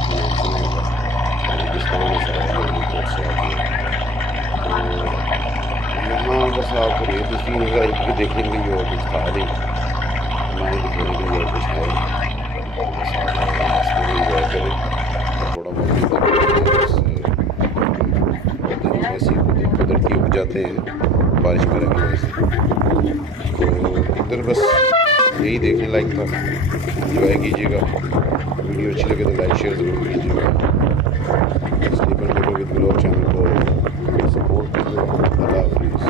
आपने नाम सुना होगा, रेगिस्तान ऐसा है कोट से आती है। तो यहाँ बस आप रेत इसी नज़र क्योंकि देखने के लिए और कुछ था नहीं, ना ही दिखाने के लिए और कुछ है ही। तो बस आप रास्ते में इंजॉय करें और थोड़ा बहुत इधर बस पौधे ऐसी कुदरती उग जाते हैं बारिश वगैरह की वजह से। तो इधर बस यही देखने लायक था, इंजॉय कीजिएगा। वीडियो अच्छी लगे तो लाइक शेयर ज़रूर कीजिएगा। Sleeper maker with blog channel को सपोर्ट कीजिएगा। अल्लाह हाफिज़।